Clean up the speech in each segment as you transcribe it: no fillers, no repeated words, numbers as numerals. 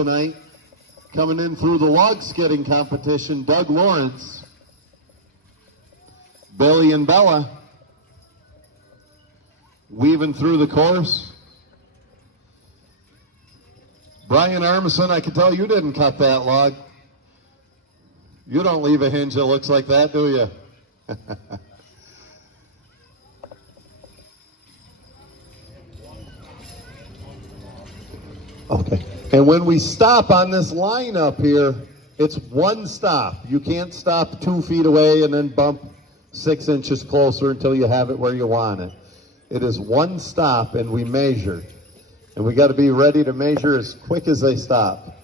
Tonight, coming in through the log skidding competition, Doug Lawrence, Billy and Bella, weaving through the course. Brian Armisen, I can tell you didn't cut that log. You don't leave a hinge that looks like that, do you? Okay. And when we stop on this line up here, it's one stop. You can't stop 2 feet away and then bump 6 inches closer until you have it where you want it. It is one stop, and we measure. And we got to be ready to measure as quick as they stop.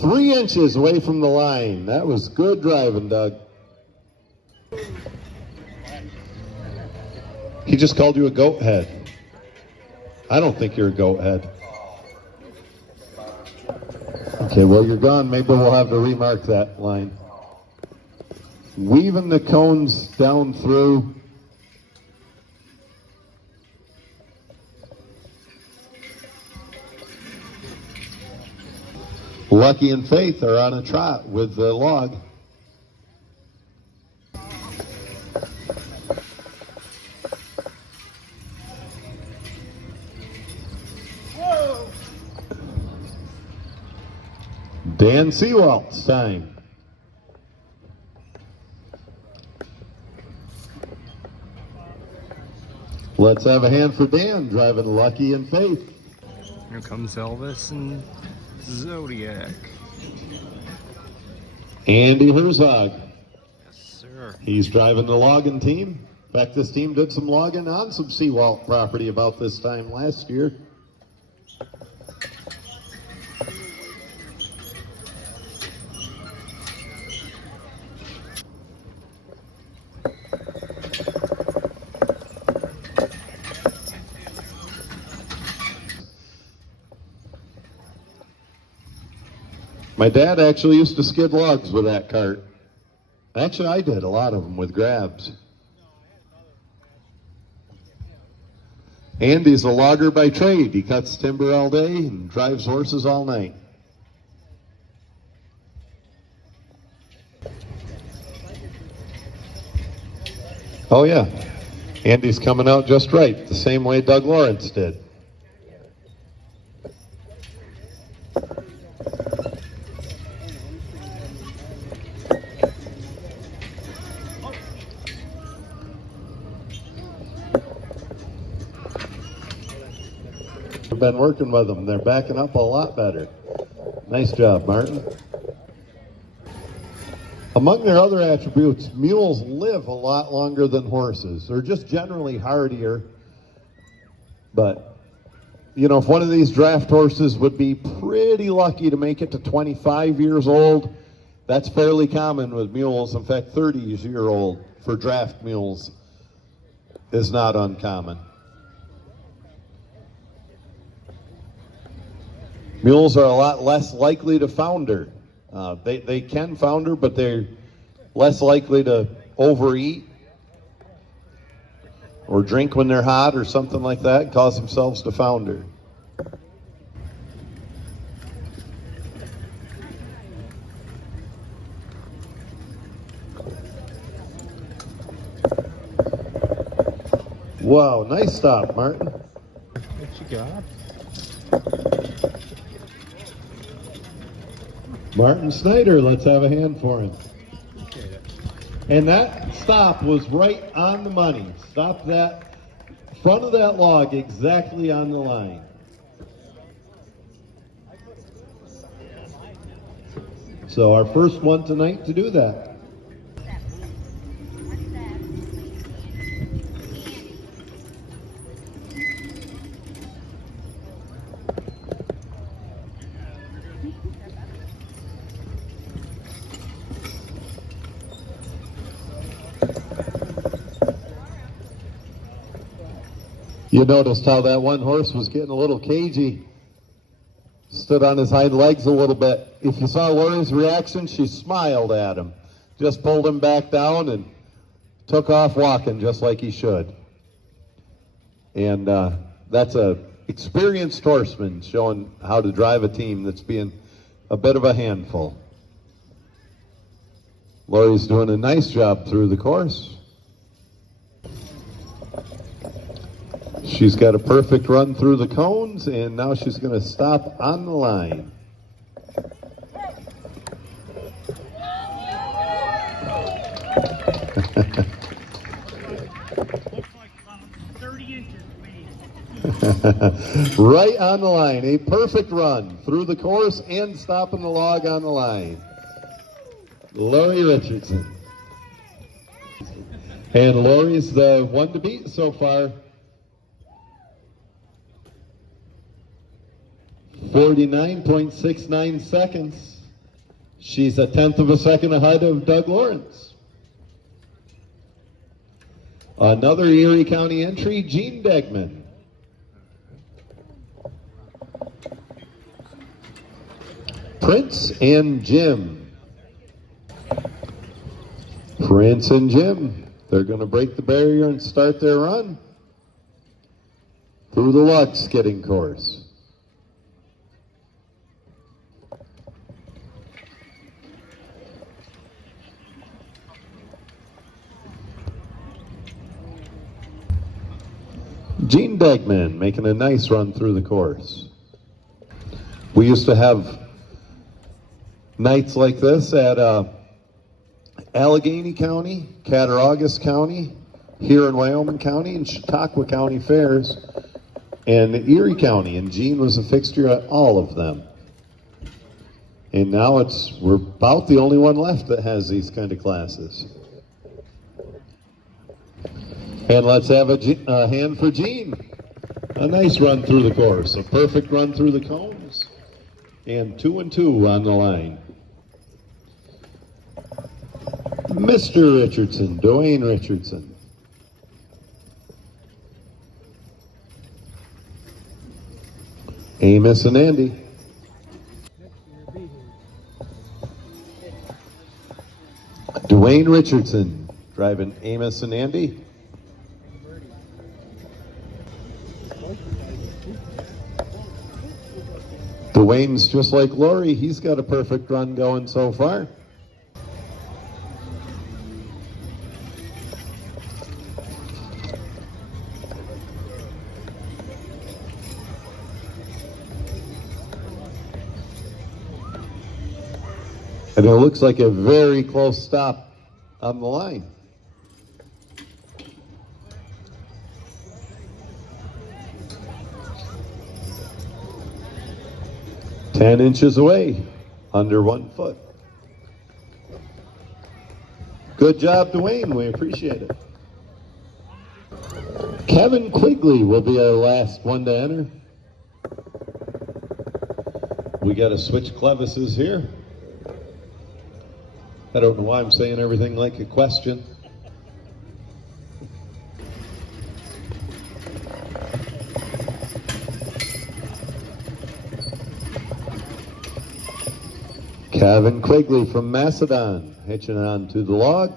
Three inches away from the line. That was good driving, Doug. He just called you a goat head. I don't think you're a goat head. Okay, well, you're gone. Maybe we'll have to remark that line. Weaving the cones down through. Lucky and Faith are on a trot with the log. Whoa. Dan Seawalt's time. Let's have a hand for Dan driving Lucky and Faith. Here comes Elvis and Zodiac. Andy Herzog. Yes, sir. He's driving the logging team. In fact, this team did some logging on some Seawalt property about this time last year. My dad actually used to skid logs with that cart. Actually, I did a lot of them with grabs. Andy's a logger by trade. He cuts timber all day and drives horses all night. Oh yeah, Andy's coming out just right, the same way Doug Lawrence did. Been working with them. They're backing up a lot better. Nice job, Martin. Among their other attributes, mules live a lot longer than horses. They're just generally hardier. But, you know, if one of these draft horses would be pretty lucky to make it to 25 years old, that's fairly common with mules. In fact, 30-year-old for draft mules is not uncommon. Mules are a lot less likely to founder. They can founder, but they're less likely to overeat or drink when they're hot or something like that and cause themselves to founder. Wow, nice stop, Martin. What you got? Martin Snyder, let's have a hand for him. And that stop was right on the money. Stop that front of that log exactly on the line. So our first one tonight to do that. You noticed how that one horse was getting a little cagey. Stood on his hind legs a little bit. If you saw Lori's reaction, she smiled at him. just pulled him back down and took off walking just like he should. And that's a experienced horseman showing how to drive a team that's being a bit of a handful. Lori's doing a nice job through the course. She's got a perfect run through the cones, and now she's going to stop on the line. Right on the line, a perfect run through the course and stopping the log on the line. Lori Richardson. And Lori's the one to beat so far. 49.69 seconds. She's a tenth of a second ahead of Doug Lawrence. Another Erie County entry, Gene Degman. Prince and Jim. Prince and Jim, they're going to break the barrier and start their run through the log skidding course. Gene Degman making a nice run through the course. We used to have nights like this at Allegheny County, Cattaraugus County, here in Wyoming County, and Chautauqua County Fairs, and Erie County, and Gene was a fixture at all of them. And now we're about the only one left that has these kind of classes. And let's have a hand for Gene. A nice run through the course, a perfect run through the cones, and 2 and 2 on the line. Mr. Richardson, Dwayne Richardson. Amos and Andy. Dwayne Richardson driving Amos and Andy. Dwayne's just like Lori. He's got a perfect run going so far. And it looks like a very close stop on the line. "10 inches away, under 1 foot." Good job, Dwayne. We appreciate it. Kevin Quigley will be our last one to enter. We got to switch clevises here. I don't know why I'm saying everything like a question. Kevin Quigley from Macedon, hitching on to the log.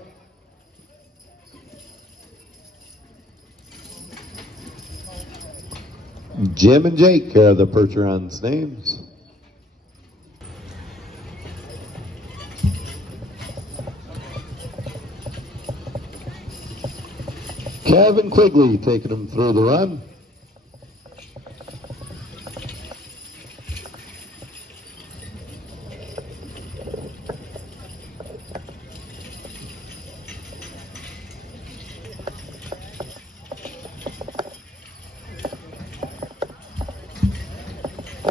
Jim and Jake are the Percheron's names. Kevin Quigley taking him through the run.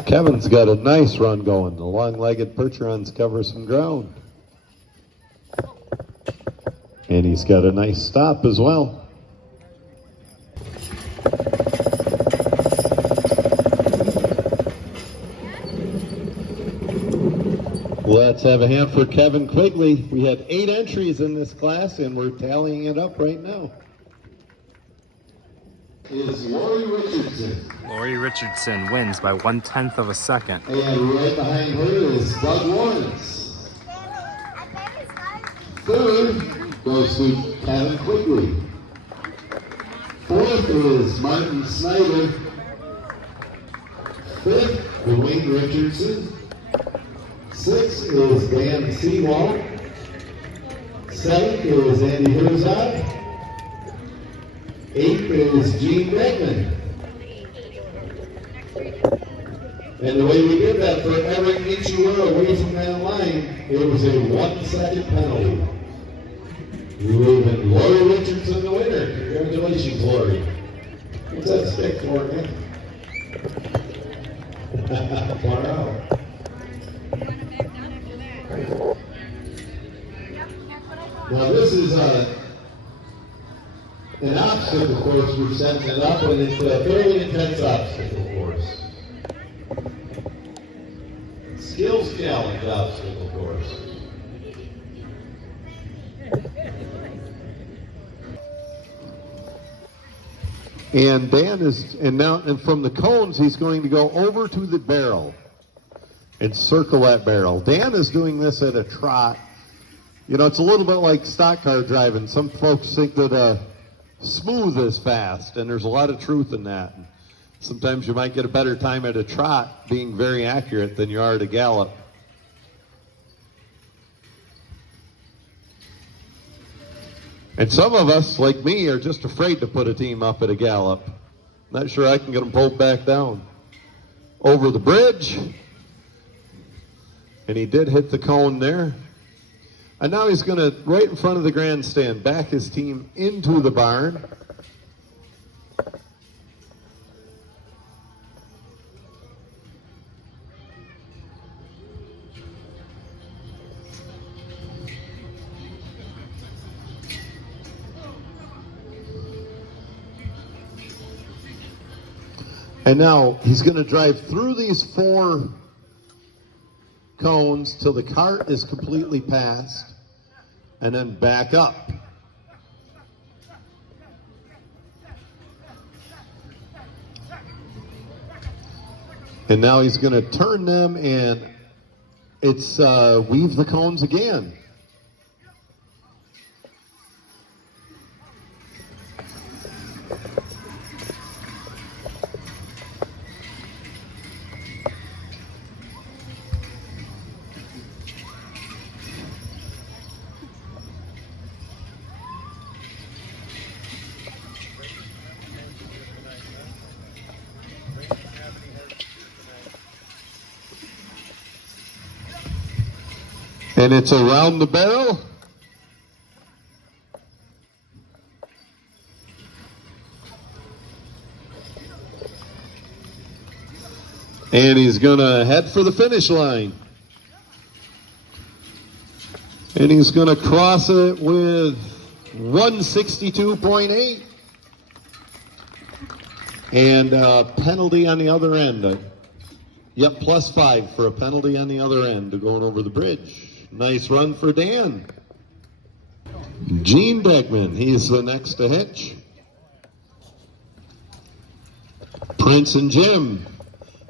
Kevin's got a nice run going. The long-legged Percherons cover some ground. And he's got a nice stop as well. Let's have a hand for Kevin Quigley. We had 8 entries in this class, and we're tallying it up right now. Is Lori Richardson. Lori Richardson wins by 1/10 of a second. And right behind her is Doug Lawrence. Third goes to Kevin Quigley. Fourth is Martin Snyder. Fifth, Dwayne Richardson. Sixth is Dan Seawald. Seventh is Andy Herzog. Eighth is Gene Beckman. And the way we did that, for every inch you were away from that line, it was a 1 second penalty. Leaving Lori Richardson the winner. Congratulations, Lori. What's that stick for, man? Far out. Now this is an obstacle course we're setting it up, and it's a fairly intense obstacle course. Skills challenge obstacle course. And Dan is, and from the cones, he's going to go over to the barrel and circle that barrel. Dan is doing this at a trot. You know, it's a little bit like stock car driving. Some folks think that smooth is fast, and there's a lot of truth in that. Sometimes you might get a better time at a trot being very accurate than you are at a gallop. And some of us, like me, are just afraid to put a team up at a gallop. Not sure I can get them pulled back down. Over the bridge. And he did hit the cone there. And now he's going to, right in front of the grandstand, back his team into the barn. And now he's going to drive through these 4 cones till the cart is completely passed, and then back up. And now he's going to turn them, and it's weave the cones again. And it's around the barrel. And he's going to head for the finish line. And he's going to cross it with 162.8. And a penalty on the other end. Yep, +5 for a penalty on the other end to going over the bridge. Nice run for Dan. Gene Beckman, he's the next to hitch. Prince and Jim.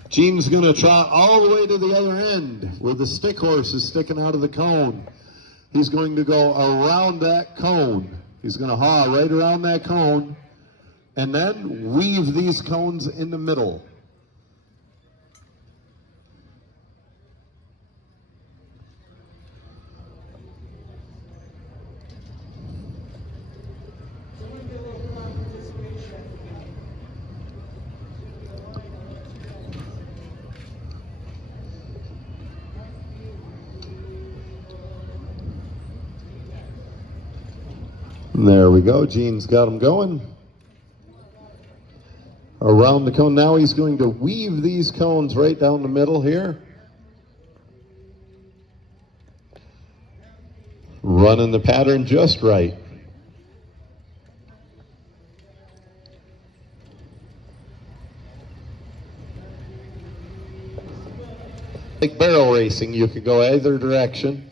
Gene's going to trot all the way to the other end where the stick horse is sticking out of the cone. He's going to go around that cone. He's going to haw right around that cone and then weave these cones in the middle. There we go. Gene's got him going. Around the cone. Now he's going to weave these cones right down the middle here. Running the pattern just right. Like barrel racing, you could go either direction.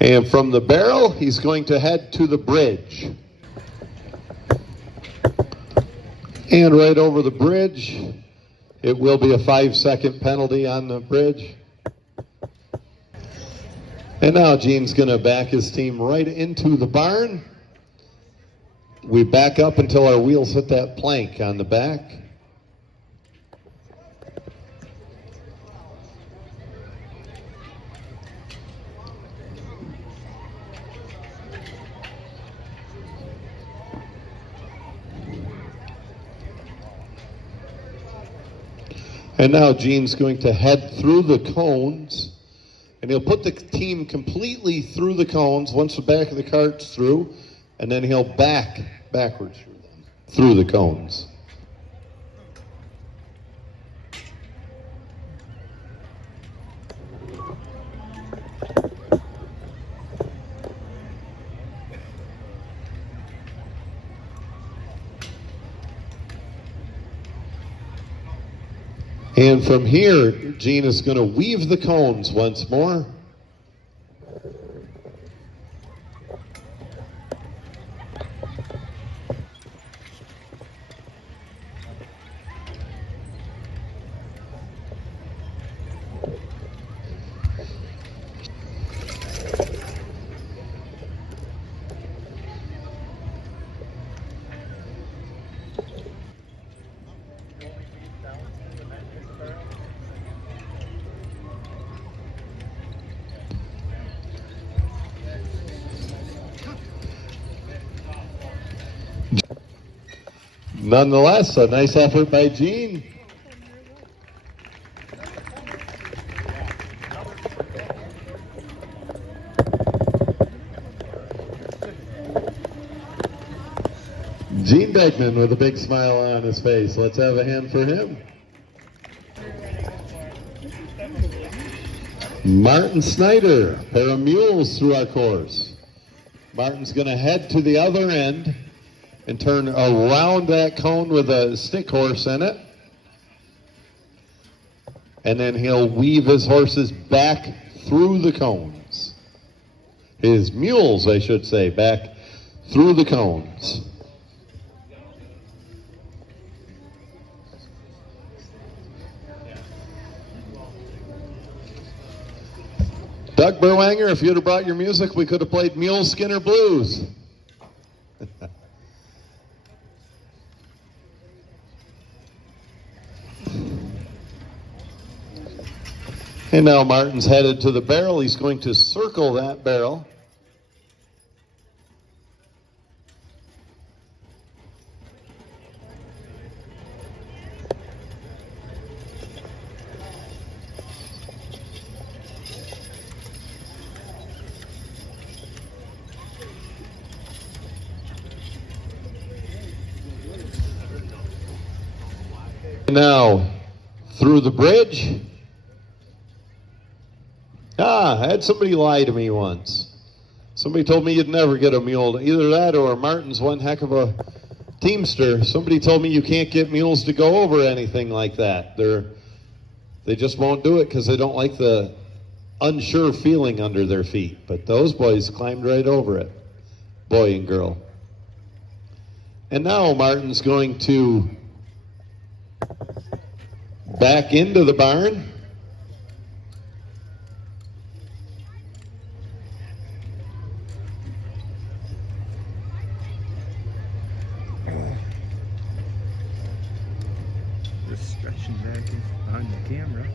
And from the barrel, he's going to head to the bridge. And right over the bridge, it will be a 5-second penalty on the bridge. And now Gene's going to back his team right into the barn. We back up until our wheels hit that plank on the back. And now Gene's going to head through the cones, and he'll put the team completely through the cones once the back of the cart's through, and then he'll backwards through the cones. And from here, Gene is going to weave the cones once more. Nonetheless, a nice effort by Gene. Gene Beckman with a big smile on his face. Let's have a hand for him. Martin Snyder, pair of mules through our course. Martin's going to head to the other end and turn around that cone with a stick horse in it. And then he'll weave his horses back through the cones. His mules, I should say, back through the cones. Doug Berwanger, if you'd have brought your music, we could have played Mule Skinner Blues. And now Martin's headed to the barrel. He's going to circle that barrel. Now through the bridge. I had somebody lie to me once. Somebody told me you'd never get a mule. Either that or Martin's one heck of a teamster. Somebody told me you can't get mules to go over anything like that. They just won't do it because they don't like the unsure feeling under their feet. But those boys climbed right over it, boy and girl. And now Martin's going to back into the barn. Just stretching back on the camera.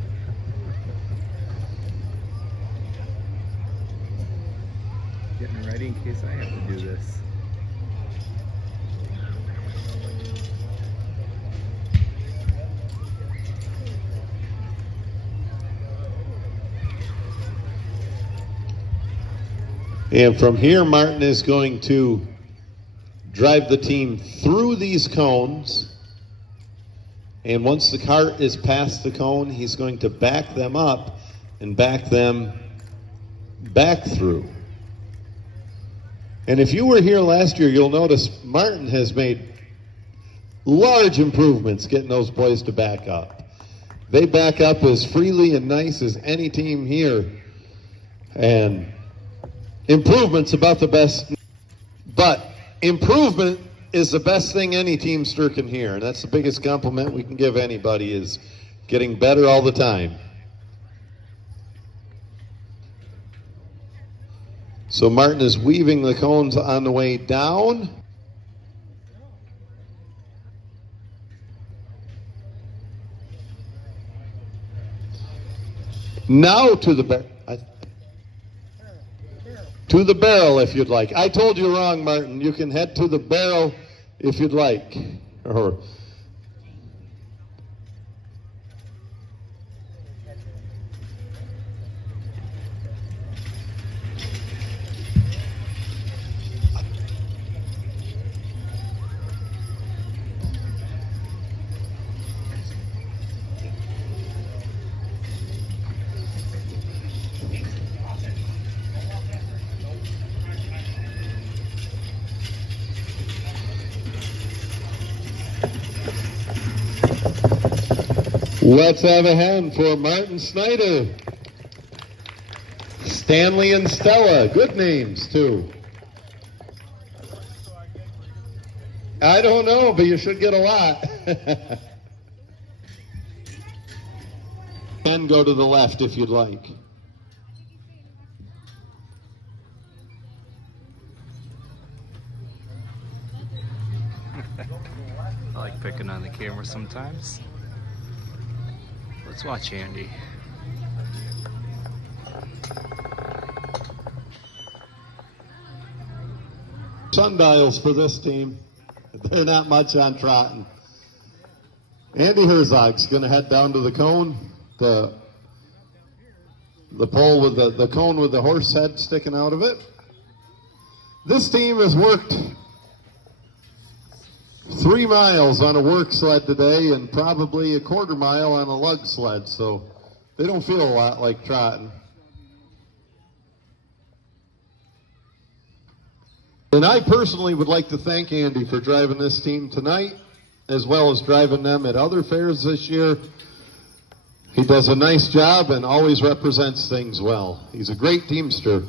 Getting ready in case I have to do this. And from here, Martin is going to drive the team through these cones. And once the cart is past the cone, he's going to back them up and back them back through. And if you were here last year, you'll notice Martin has made large improvements getting those boys to back up. They back up as freely and nice as any team here. And improvement's about the best, but improvement is the best thing any teamster can hear, and that's the biggest compliment we can give anybody, is getting better all the time. So Martin is weaving the cones on the way down. Now to the barrel if you'd like. I told you wrong, Martin. You can head to the barrel if you'd like. Or let's have a hand for Martin Snyder. Stanley and Stella, good names too. I don't know, but you should get a lot. And go to the left if you'd like. I like picking on the camera sometimes. Let's watch Andy. Sundials for this team. They're not much on trotting. Andy Herzog's going to head down to the cone, the pole with the cone with the horse head sticking out of it. This team has worked 3 miles on a work sled today and probably a quarter mile on a lug sled, so they don't feel a lot like trotting. And I personally would like to thank Andy for driving this team tonight, as well as driving them at other fairs this year. He does a nice job and always represents things well. He's a great teamster.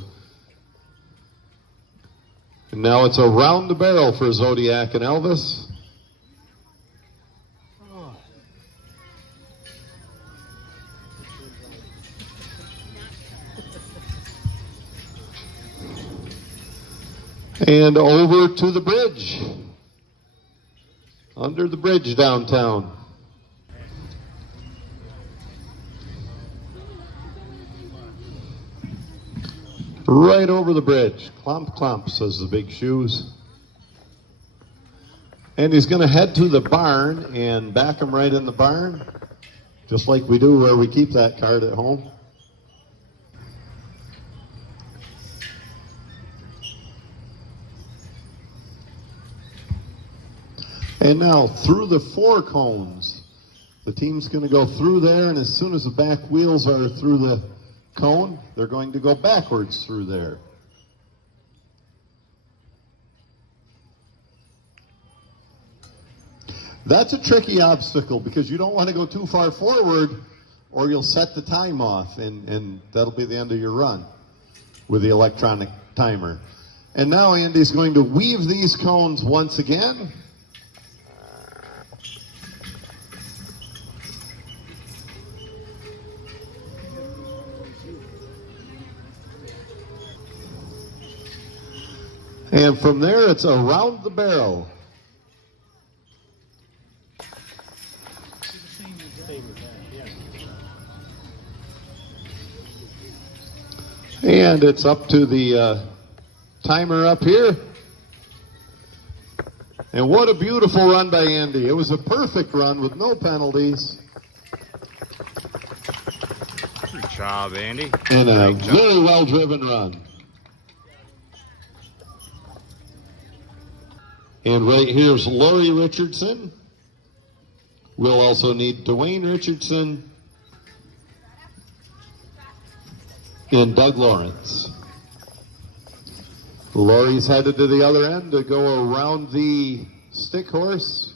And now it's around the barrel for Zodiac and Elvis. And over to the bridge. Under the bridge downtown. Right over the bridge. Clomp, clomp, says the big shoes. And he's going to head to the barn and back him right in the barn, just like we do where we keep that cart at home. And now through the 4 cones. The team's going to go through there, and as soon as the back wheels are through the cone, they're going to go backwards through there. That's a tricky obstacle because you don't want to go too far forward or you'll set the time off, and that'll be the end of your run with the electronic timer. And now Andy's going to weave these cones once again. And from there, it's around the barrel. And it's up to the timer up here. And what a beautiful run by Andy. It was a perfect run with no penalties. Good job, Andy. And a very well-driven run. And right here's Lori Richardson. We'll also need Dwayne Richardson and Doug Lawrence. Lori's headed to the other end to go around the stick horse.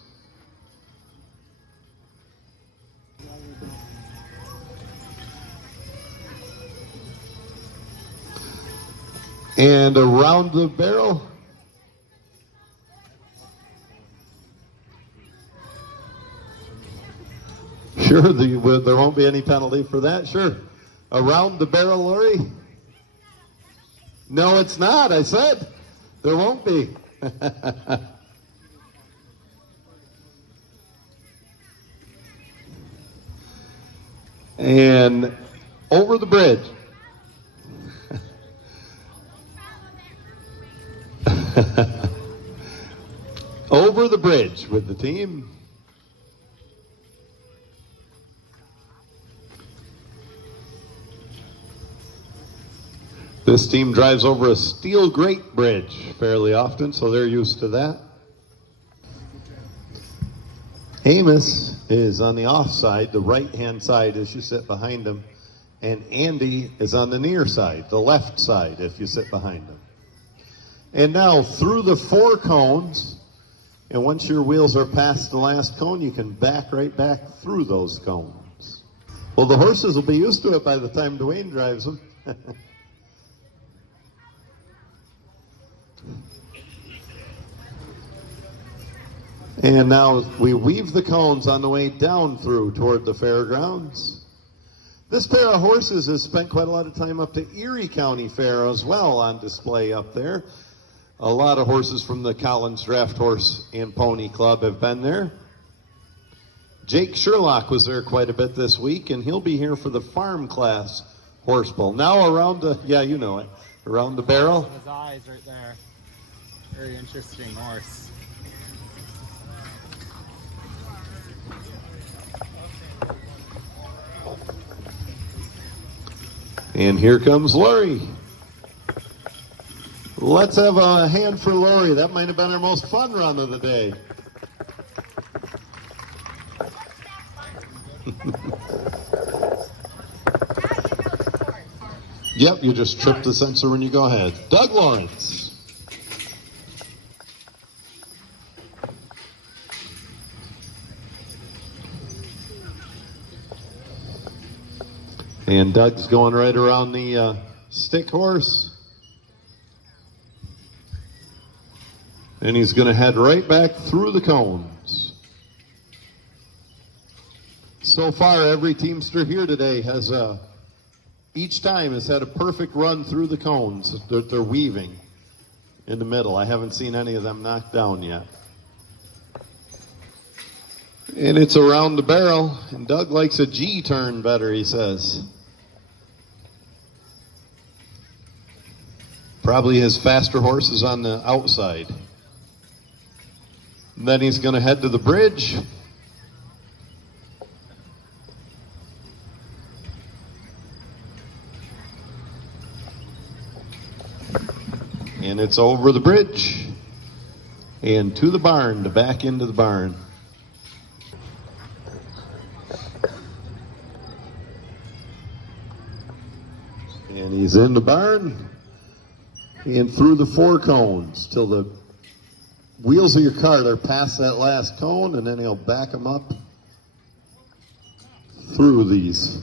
And around the barrel. Sure, there won't be any penalty for that. Sure. Around the barrel, Lori? No, it's not. I said there won't be. And over the bridge. Over the bridge with the team. This team drives over a steel grate bridge fairly often, so they're used to that. Amos is on the off side, the right-hand side as you sit behind him, and Andy is on the near side, the left side if you sit behind him. And now through the 4 cones, and once your wheels are past the last cone, you can back right back through those cones. Well, the horses will be used to it by the time Dwayne drives them. And now we weave the cones on the way down through toward the fairgrounds. This pair of horses has spent quite a lot of time up to Erie County Fair as well on display up there. A lot of horses from the Collins Draft Horse and Pony Club have been there. Jake Sherlock was there quite a bit this week, and he'll be here for the farm class horse pull. Now around the, yeah, you know it, around the barrel. His eyes right there. Very interesting horse. And here comes Lori. Let's have a hand for Lori. That might have been our most fun run of the day. Yep, you just trip the sensor when you go ahead. Doug Lawrence. And Doug's going right around the stick horse. And he's going to head right back through the cones. So far, every teamster here today has each time has had a perfect run through the cones that they're weaving in the middle. I haven't seen any of them knocked down yet. And it's around the barrel, and Doug likes a G turn better, he says. Probably his faster horse is on the outside. And then he's going to head to the bridge. And it's over the bridge and to the barn, to back into the barn. And he's in the barn and through the 4 cones till the wheels of your cart are past that last cone, and then he'll back them up through these.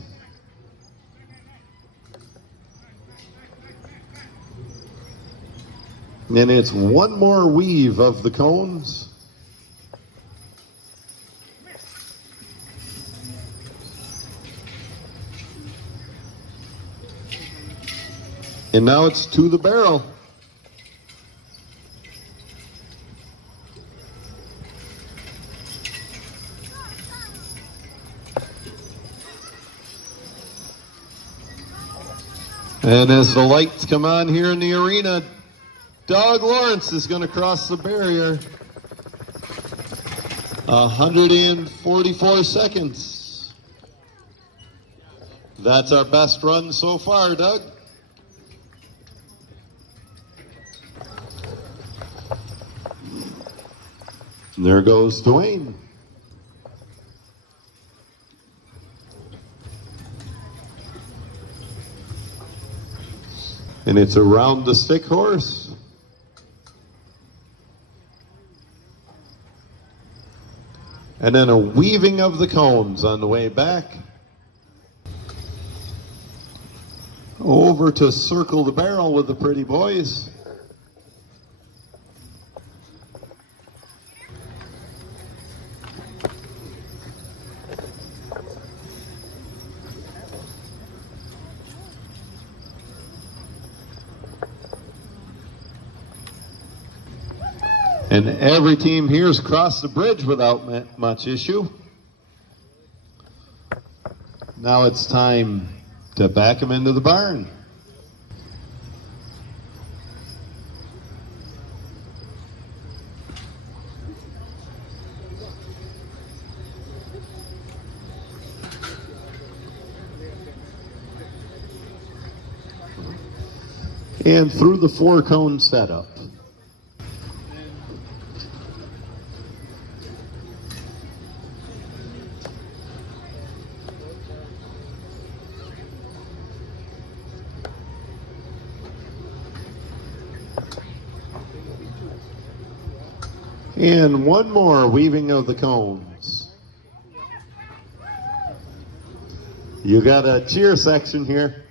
And it's one more weave of the cones. And now it's to the barrel. And as the lights come on here in the arena, Doug Lawrence is going to cross the barrier. 144 seconds. That's our best run so far, Doug. And there goes Dwayne. And it's around the stick horse. And then a weaving of the cones on the way back. Over to circle the barrel with the pretty boys. And every team here has crossed the bridge without much issue. Now it's time to back them into the barn. And through the 4-cone setup. And one more weaving of the cones. You got a cheer section here.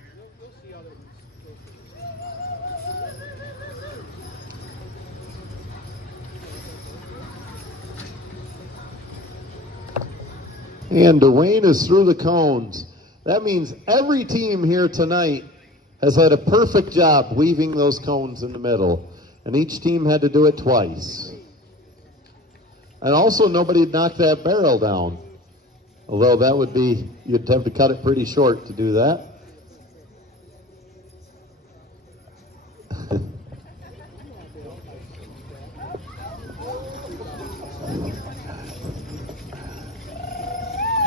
And Dwayne is through the cones. That means every team here tonight has had a perfect job weaving those cones in the middle. And each team had to do it twice. And also nobody knocked that barrel down. Although that would be, you'd have to cut it pretty short to do that.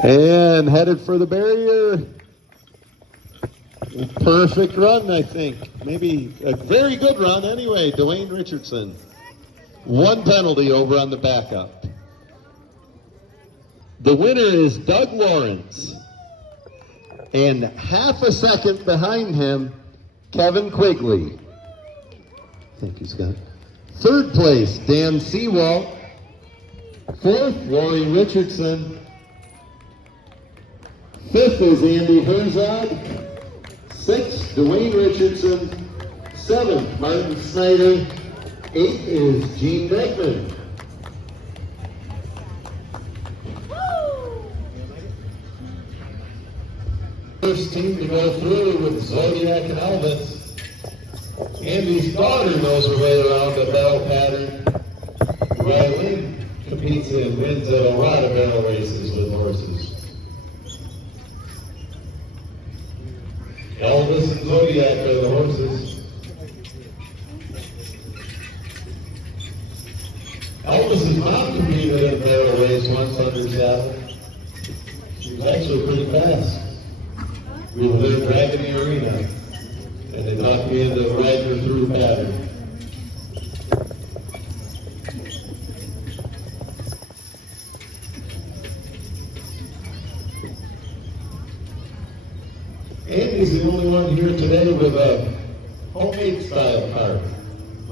And headed for the barrier. Perfect run, I think. Maybe a very good run anyway, Dwayne Richardson. One penalty over on the backup. The winner is Doug Lawrence. And half a second behind him, Kevin Quigley. I think he's got it. Third place, Dan Seawalt. Fourth, Rory Richardson. Fifth is Andy Herzog. Sixth, Dwayne Richardson. Seventh, Martin Snyder. Eighth is Gene Beckman. First team to go through with Zodiac and Elvis. Andy's daughter knows her way around the barrel pattern. Riley competes and wins at a lot of barrel races with horses. Elvis and Zodiac are the horses. Elvis's mom competed in a barrel race once under saddle. She was actually pretty fast. We were there dragging the arena, and they knocked me into riding her through the pattern. Andy's the only one here today with a homemade style cart.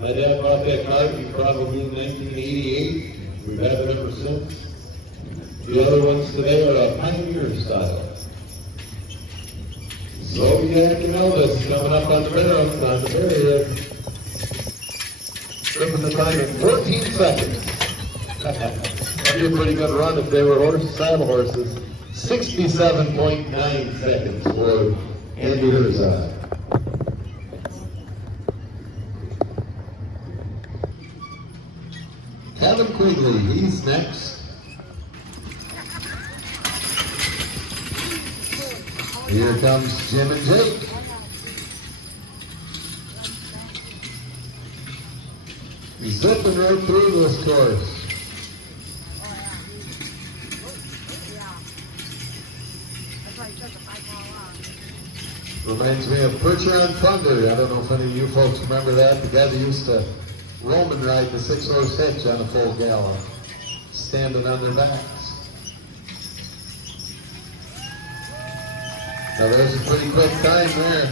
My dad bought that cart probably in 1988. We've had it ever since. The other ones today are a Pioneer style. Zodiac and Elvis coming up on the barrel, on the barrier. Tripping the time in 14 seconds. That'd be a pretty good run if they were saddle horses. 67.9 seconds for Andy Herzog. Kevin Quigley, he's next. Here comes Jim and Jake. Zipping right through this course. Reminds me of Percher on Thunder. I don't know if any of you folks remember that. The guy that used to roam and ride the 6-horse hitch on a full gallop, standing on their backs. Now there's a pretty quick time there.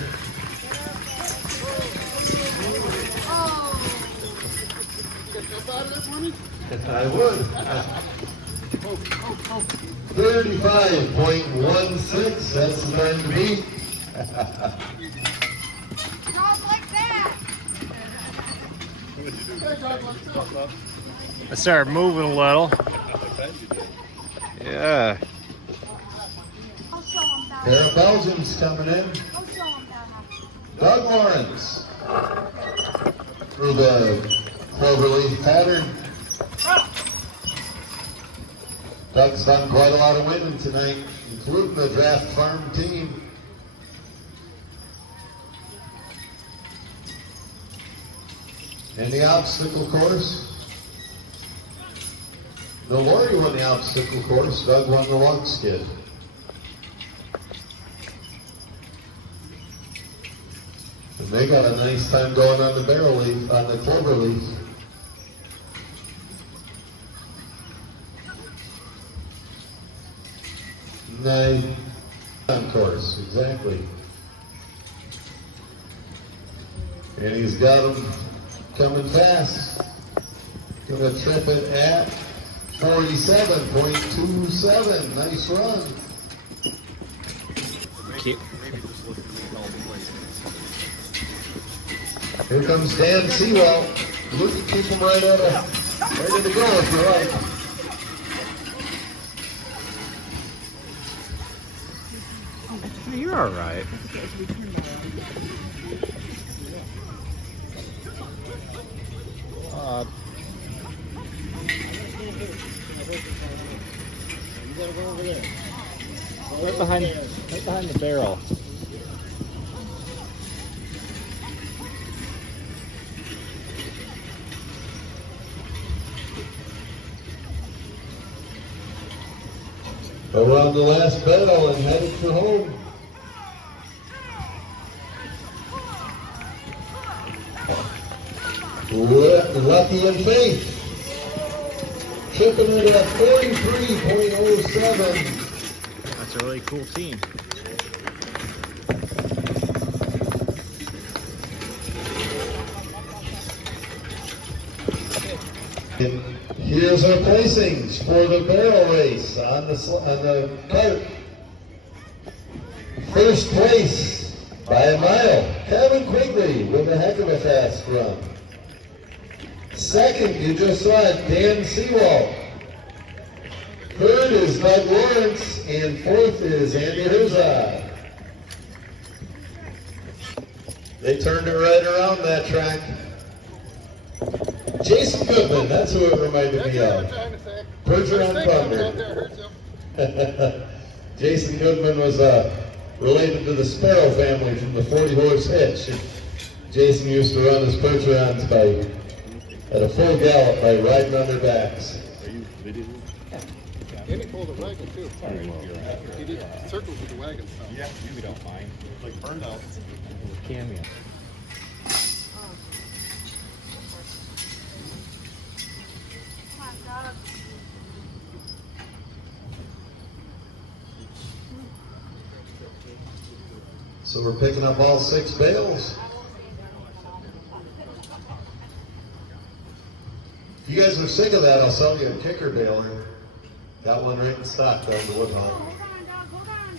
I would. 35.16, that's the time to beat. Like that. I started moving a little. Yeah. Pair of Belgians coming in. Doug Lawrence through the cloverleaf pattern. Doug's done quite a lot of winning tonight, including the draft farm team. And the obstacle course. No, Lori won the obstacle course. Doug won the lug skid. And they got a nice time going on the barrel leaf, on the clover leaf. Nice course, exactly. And he's got them coming fast. Gonna trip it at 47.27. Nice run. Here comes Dan Sewell. Look at keep him right at ready to go if you like. You're all right. You gotta go over there. Right behind the barrel. Around the last barrel and headed for home. Lucky and Faith. Tripping it at 43.07. That's a really cool team. And here's our placings for the barrel race on the cart. First place by a mile, Kevin Quigley with a heck of a fast run. Second, you just saw it, Dan Sewell. Third is Doug Lawrence, and fourth is Andy Herzog. They turned it right around that track. Jason Goodman, that's who it reminded me of. Bergeron Thunder. Jason Goodman was related to the Sparrow family from the 40-horse hitch. Jason used to run his Bergerons by at a full gallop by riding on their backs. And he pulled a wagon too. He did circles with the wagon. Yeah, we don't mind. Like burnout. Cameo. So we're picking up all 6 bales. If you guys are sick of that, I'll sell you a kicker baler. Got one right in stock down the Woodhall. Hold on, Doug, hold on.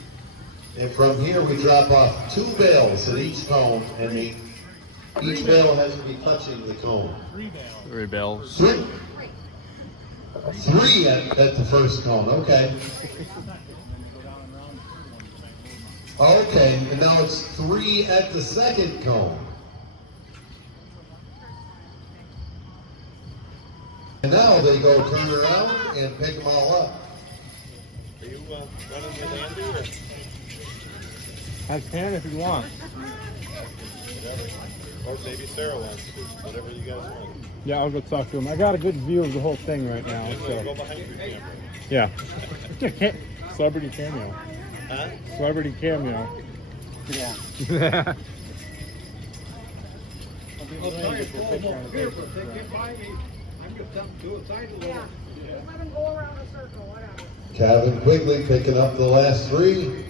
And from here, we drop off 2 bales at each cone, and each bale has to be touching the cone. 3 bells. 3 at the first cone, okay. Okay, and now it's 3 at the second cone. And now they go turn around and pick them all up. Are you running with Andy or? I can if you want. Or maybe Sarah wants to, whatever you guys want. Yeah, I'll go talk to him. I got a good view of the whole thing right now. Go So behind your camera. yeah. Celebrity cameo. Huh? Celebrity cameo. Yeah. Yeah. Let him go around the circle, whatever. Kevin Quigley picking up the last 3.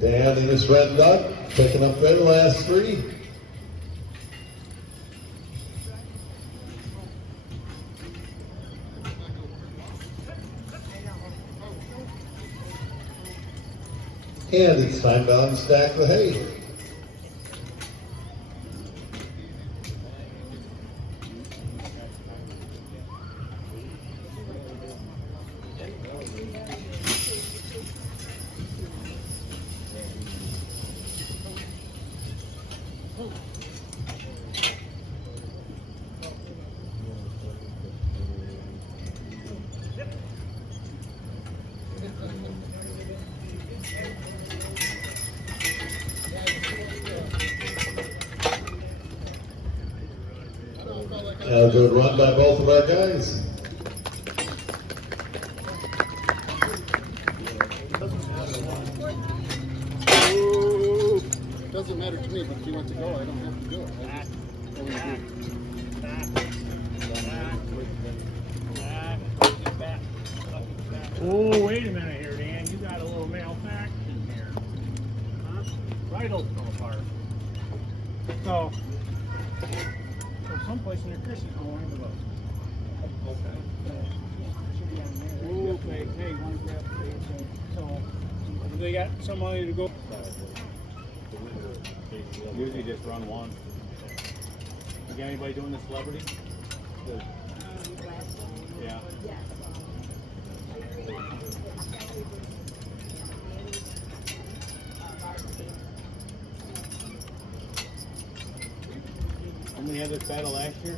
Dan and his red duck picking up their last 3. And it's time to unstack the hay. A good run by both of our guys. Doesn't matter to me, but if you want to go, I don't have to do it. Oh, wait a minute here, Dan. You got a little malfunction here. Huh? Bridles fell apart. So someplace in the Christmas home, I about. Okay. Hey, want to grab the so they got somebody to go. Usually just run one. You got anybody doing the celebrity? Good. Yeah. And we had this battle last year.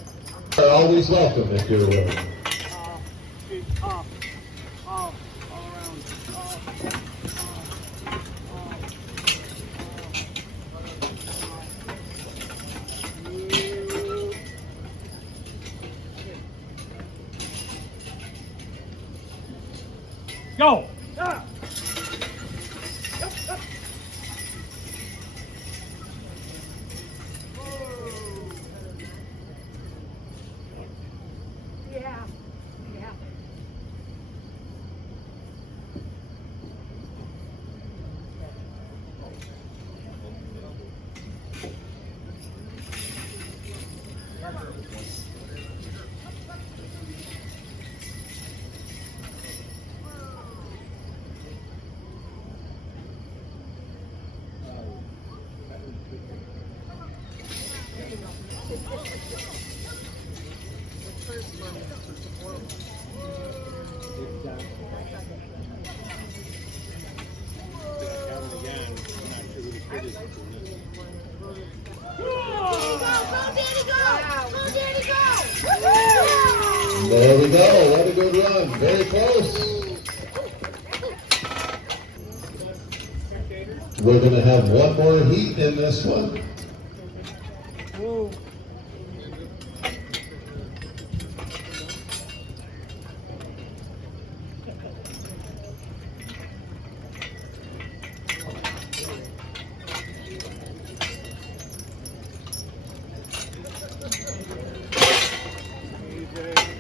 You're always welcome if you're willing. All around. Go! Ah. Yeah. Yeah. There we go. What a good run. Very close. We're going to have one more heat in this one. Whoa.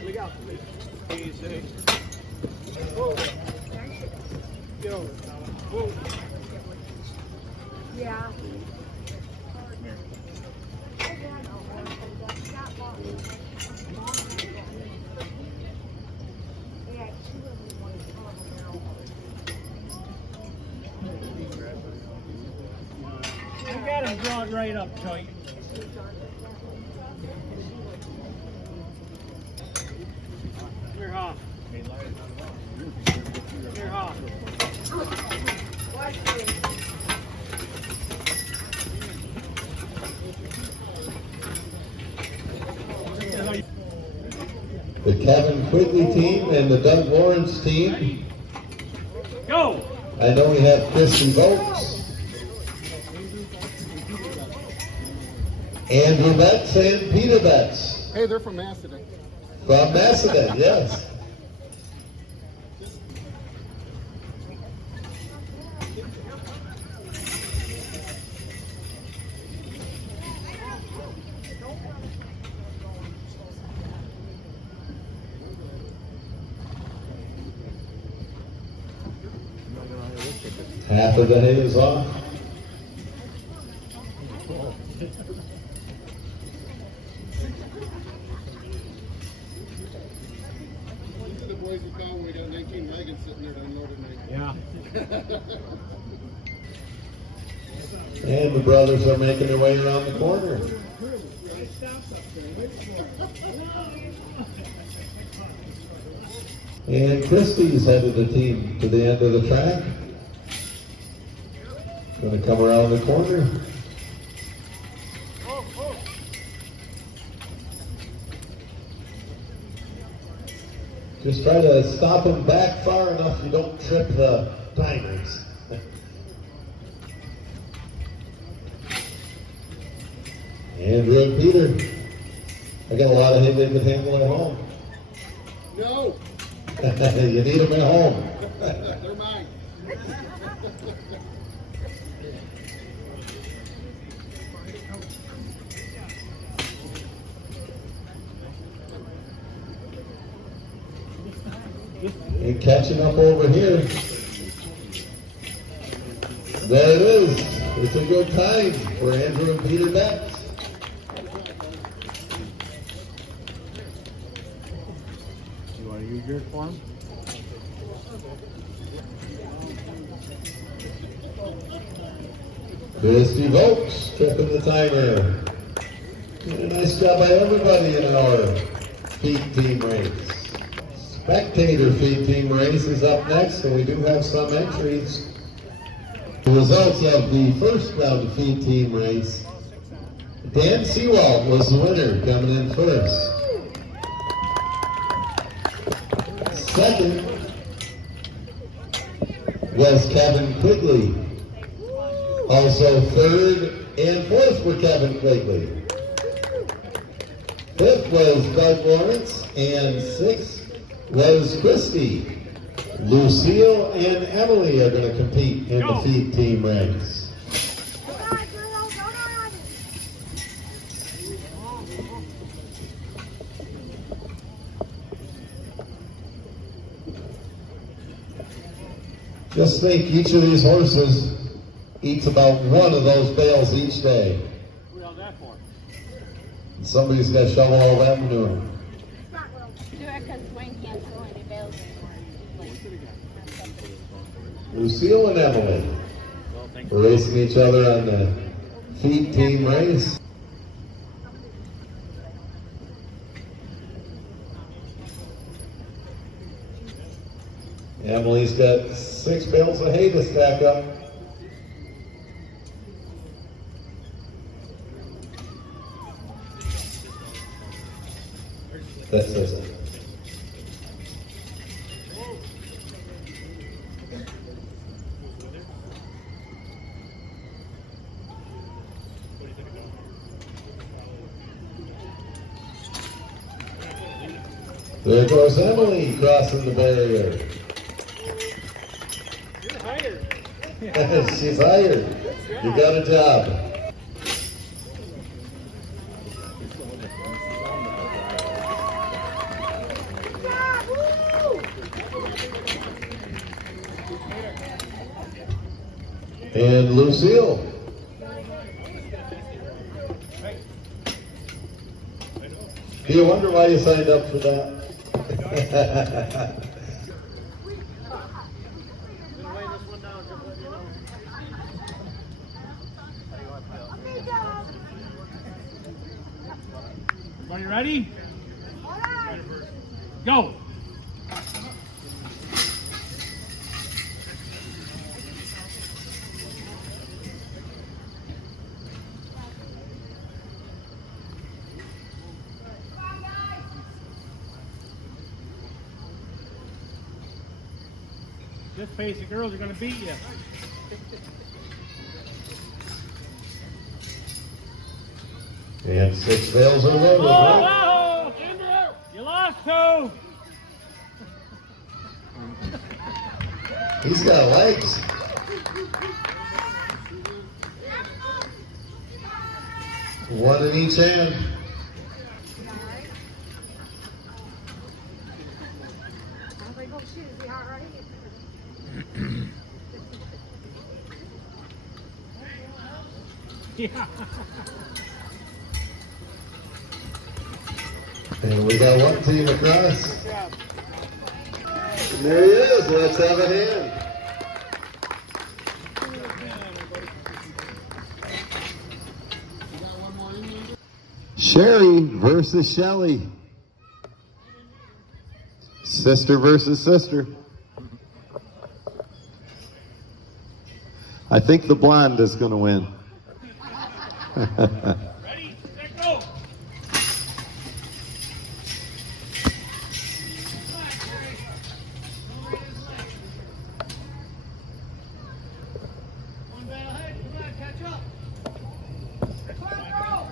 Look out. Easy. Whoa. Get over. Whoa. Yeah. You got him drawn right up tight. Here, Hoff. Here, Hoff. The Kevin Quigley team and the Doug Lawrence team. Go! I know we have Christian Vokes. Andrew Betts and Peter Betts. Hey, they're from Macedon. From Macedon, yes. Half of the hay is off. These are the boys who found when we got 19 wagons sitting there that know their name. Yeah. And the brothers are making their way around the corner. And Christie's headed the team to the end of the track. Going to come around the corner. Just try to stop him back far enough you don't trip the timers. Andrew and Peter. I got a lot of hay they could handle at home. No, You need them at home. they're mine. And catching up over here. There it is. It's a good time for Andrew and Peter Betts. You want to use yours for him? Christy Vokes tripping the timer. And a nice job by everybody in our feed team race. Spectator feed team race is up next, and we do have some entries. The results of the first round of feed team race. Dan Seawald was the winner, coming in first. Second was Kevin Quigley. Also third and fourth were Kevin Quigley. Fifth was Doug Lawrence, and sixth was Christy. Lucille and Emily are going to compete in the feed team race. Just think, each of these horses eats about one of those bales each day. Who held that for? And somebody's got to shovel all that manure. Do it because Wayne can't throw any bales anymore. Lucille and Emily are racing each other on the feed team race. Emily's got 6 bales of hay to stack up. That's it. There goes Emily crossing the barrier. You're hired. She's hired. You got a job. And Lucille. Do you wonder why you signed up for that? Are you ready? Go! This pace of girls are going to beat you. And 6 bales are loaded. Oh, Andrew! You lost 2! He's got legs. One in each hand. Yeah. And we got one team across. And there he is. Let's have a hand. Sherry versus Shelly. Sister versus sister. I think the blonde is going to win. Ready, set, go!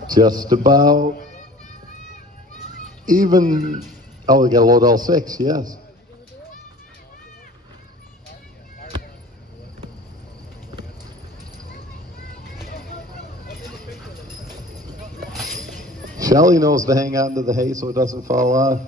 Just about. Even, oh, we got a load L6, yes. Shelly knows to hang on to the hay so it doesn't fall off.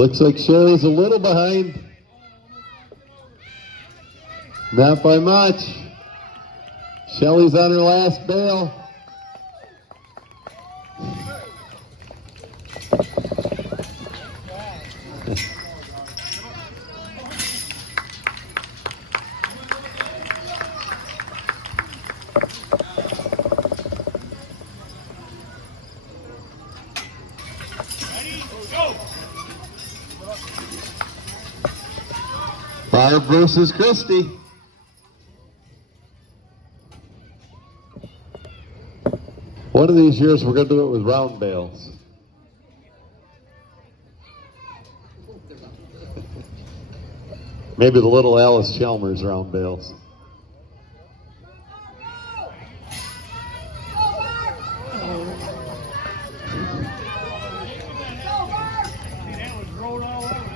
Looks like Sherry's a little behind. Not by much. Shelly's on her last bale. Barb versus Christie. One of these years we're going to do it with round bales. Maybe the little Alice Chalmers round bales.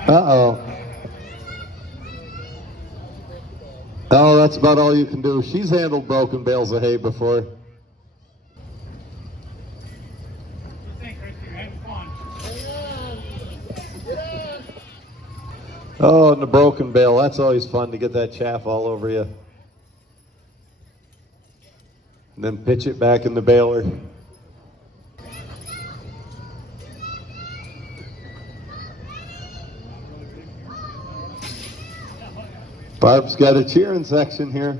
Uh-oh. Oh, that's about all you can do. She's handled broken bales of hay before. Oh, and the broken bale. That's always fun to get that chaff all over you. And then pitch it back in the baler. Barb's got a cheering section here.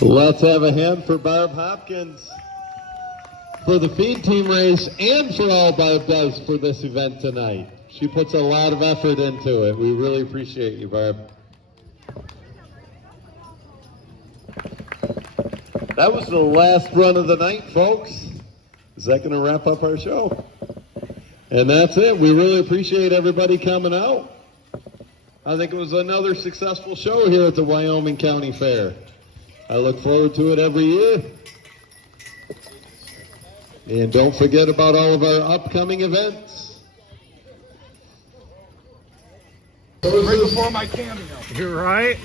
Let's have a hand for Barb Hopkins for the feed team race and for all Barb does for this event tonight. She puts a lot of effort into it. We really appreciate you, Barb. That was the last run of the night, folks. Is that going to wrap up our show? And that's it. We really appreciate everybody coming out. I think it was another successful show here at the Wyoming County Fair. I look forward to it every year. And don't forget about all of our upcoming events. Right before my cameo. You're right.